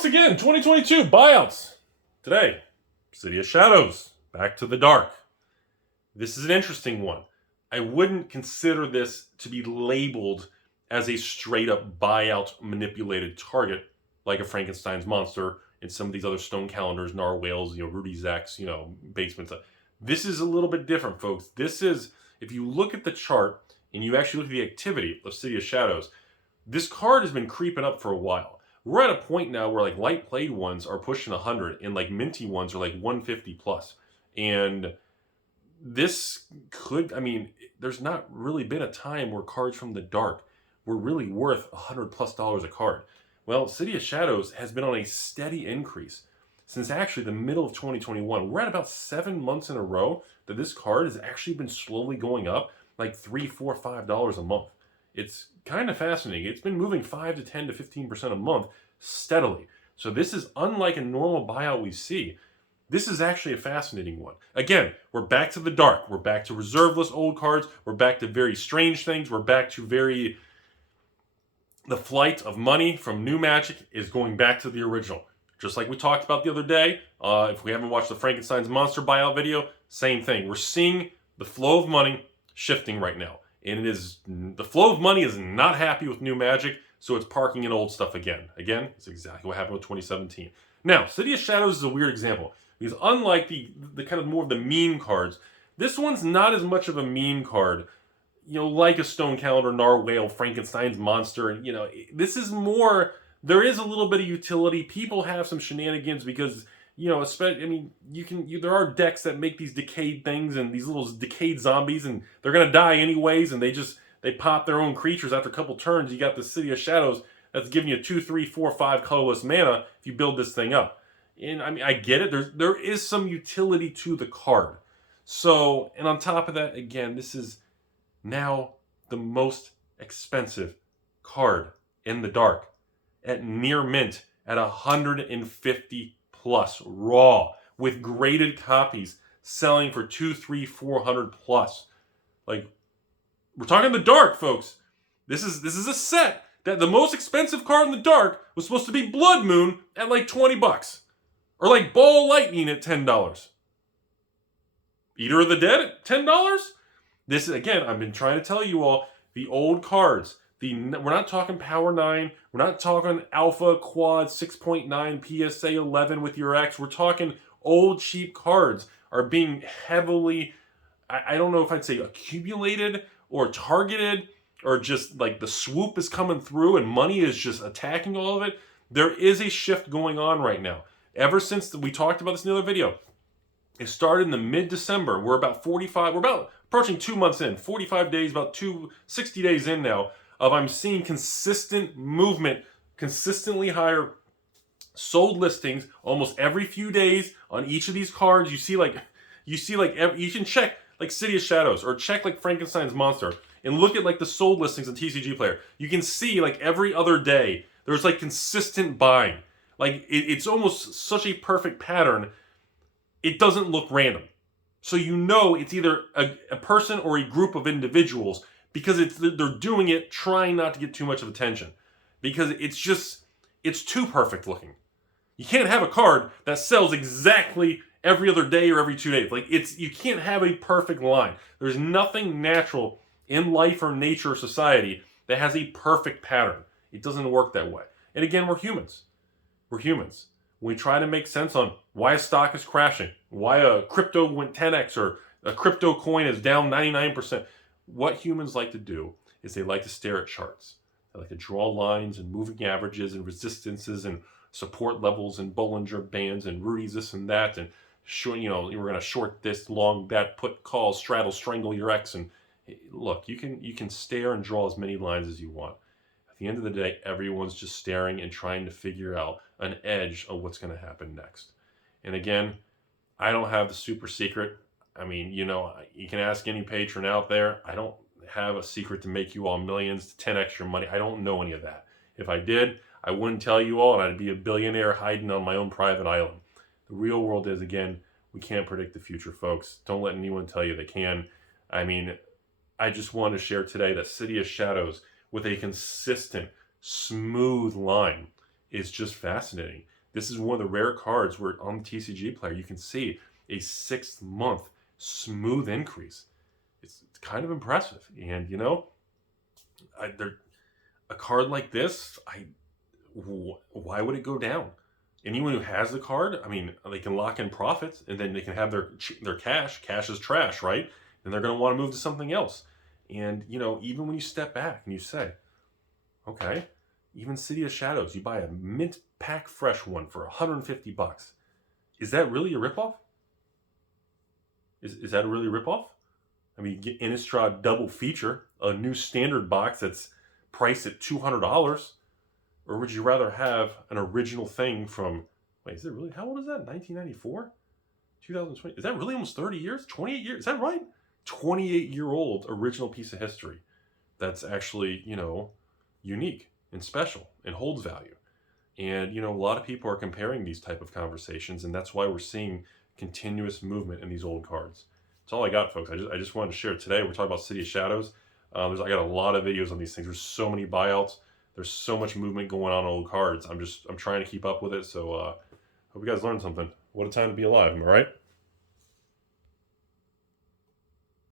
Folks, again, 2022 buyouts. Today, City of Shadows, back to the dark. This is an interesting one. I wouldn't consider this to be labeled as a straight up buyout manipulated target like a Frankenstein's monster and some of these other stone calendars, narwhals, Rudy's X, basements. This is a little bit different, folks. This is, if you look at the chart and you actually look at the activity of City of Shadows, this card has been creeping up for a while. We're at a point now where like light played ones are pushing 100 and like minty ones are like 150 plus. And this could, there's not really been a time where cards from the dark were really worth $100+ a card. Well, City of Shadows has been on a steady increase since actually the middle of 2021. We're at about 7 months in a row that this card has actually been slowly going up like $3, $4, $5 a month. It's kind of fascinating. It's been moving 5 to 10 to 15% a month steadily. So this is unlike a normal buyout we see. This is actually a fascinating one. Again, we're back to the dark. We're back to reserveless old cards. We're back to very strange things. We're back to the flight of money from new Magic is going back to the original. Just like we talked about the other day, if we haven't watched the Frankenstein's Monster buyout video, same thing. We're seeing the flow of money shifting right now. And the flow of money is not happy with new Magic, so it's parking in old stuff again. Again, it's exactly what happened with 2017. Now, City of Shadows is a weird example, because unlike the kind of more of the meme cards, this one's not as much of a meme card, like a Stone Calendar, Narwhal, Frankenstein's Monster, and this is more, there is a little bit of utility. People have some shenanigans because, especially, there are decks that make these decayed things and these little decayed zombies, and they're going to die anyways, and they pop their own creatures after a couple turns. You got the City of Shadows that's giving you 2, 3, 4, 5 colorless mana if you build this thing up. And I get it. There is some utility to the card. So, and on top of that, again, this is now the most expensive card in the dark at near mint at 150 plus raw with graded copies selling for 200, 300, 400 plus. Like, we're talking the dark, folks. This is a set that the most expensive card in the dark was supposed to be Blood Moon at like $20. Or like Ball Lightning at $10. Eater of the Dead at $10? This, again, I've been trying to tell you all, the old cards. We're not talking Power 9. We're not talking Alpha Quad 6.9 PSA 11 with your X. We're talking old cheap cards are being heavily, I don't know if I'd say accumulated or targeted, or just like the swoop is coming through and money is just attacking all of it. There is a shift going on right now. Ever since we talked about this in the other video, it started in the mid-December. We're about approaching 2 months in, 45 days, 60 days in now, of I'm seeing consistent movement, consistently higher sold listings almost every few days on each of these cards. You can check like City of Shadows or check like Frankenstein's Monster and look at like the sold listings on TCG Player. You can see like every other day there's like consistent buying. Like it's almost such a perfect pattern. It doesn't look random. So it's either a person or a group of individuals, because they're doing it trying not to get too much of attention. Because it's too perfect looking. You can't have a card that sells exactly every other day or every 2 days. Like you can't have a perfect line. There's nothing natural in life or nature or society that has a perfect pattern. It doesn't work that way. And again, we're humans. We're humans. We try to make sense on why a stock is crashing, why a crypto went 10x or a crypto coin is down 99%. What humans like to do is they like to stare at charts. They like to draw lines and moving averages and resistances and support levels and Bollinger Bands and Rudy's this and that, and we're going to short this, long that, put, call, straddle, strangle your X. And look, you can stare and draw as many lines as you want. At the end of the day, everyone's just staring and trying to figure out an edge of what's going to happen next. And again, I don't have the super secret. You can ask any patron out there. I don't have a secret to make you all millions, to 10x your money. I don't know any of that. If I did, I wouldn't tell you all, and I'd be a billionaire hiding on my own private island. The real world is, again, we can't predict the future, folks. Don't let anyone tell you they can. I just wanted to share today that City of Shadows with a consistent, smooth line is just fascinating. This is one of the rare cards where on the TCG player you can see a 6-month smooth increase. It's kind of impressive. And you know, a card like this, why would it go down? Anyone who has the card, I mean, they can lock in profits, and then they can have their cash. Cash is trash, right? And they're going to want to move to something else. And you know, even when you step back and you say, okay, even City of Shadows, you buy a mint pack fresh one for $150. Is that really a ripoff? Is that really a ripoff? I mean, you get Innistrad double feature, a new standard box that's priced at $200. Or would you rather have an original thing from, wait, is it really, how old is that? 1994? 2020? Is that really almost 30 years? 28 years? Is that right? 28-year-old original piece of history that's actually, you know, unique and special and holds value. And, you know, a lot of people are comparing these type of conversations, and that's why we're seeing continuous movement in these old cards. That's all I got, folks. I just wanted to share it today. We're talking about City of Shadows. I got a lot of videos on these things. There's so many buyouts. There's so much movement going on old cards. I'm trying to keep up with it. So hope you guys learned something. What a time to be alive, am I right?